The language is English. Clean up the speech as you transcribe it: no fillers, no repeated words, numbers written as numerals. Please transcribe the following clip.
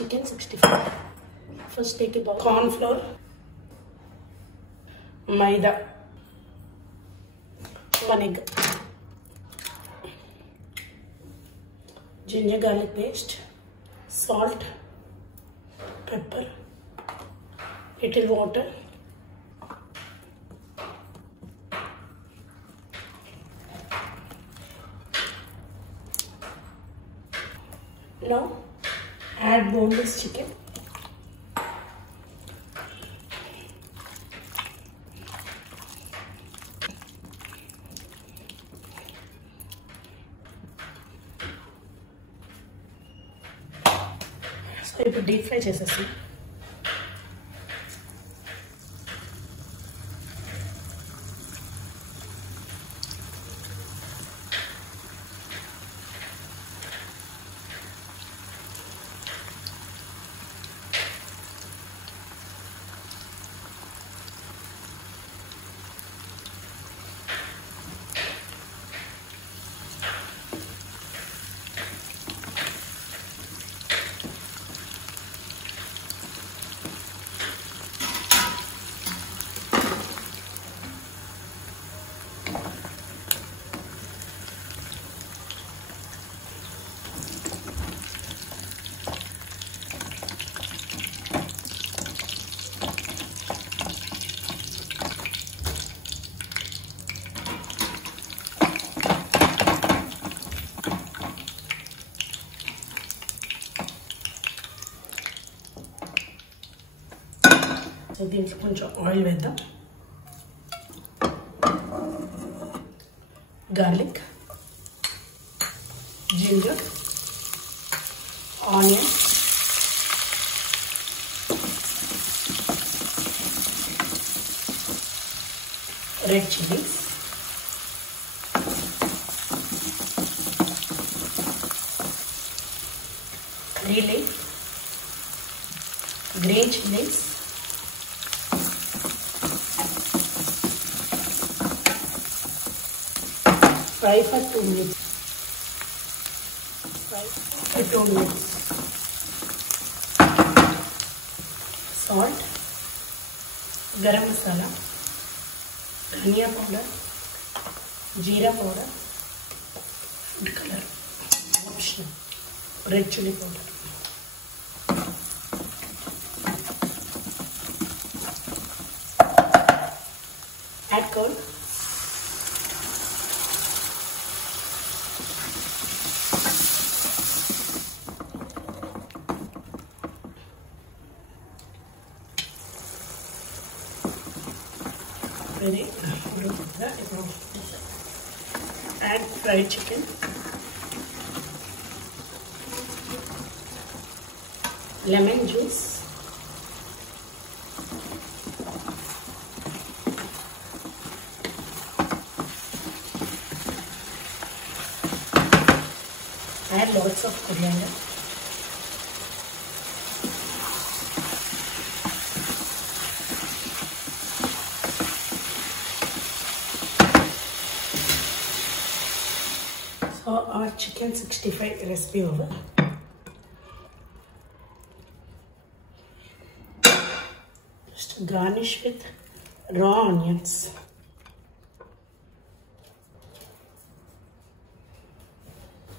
chicken 65. First take a bowl. Corn flour, maida, 1 egg, ginger garlic paste, salt, pepper, little water, now add boneless chicken, so ఇప్పుడు deep fry చేసేసి so దీంట్లో కొంచెం oil వేద్దాం. Garlic, ginger, onion, red chillies, curry leaf, green chilies, fry for 2 minutes. Salt, garam masala, dhania powder, jeera powder, food color, optional, red chilli powder. Add curd. Ready? Add fried chicken, lemon juice, add lots of coriander, so our chicken 65 recipe over. Just garnish with raw onions.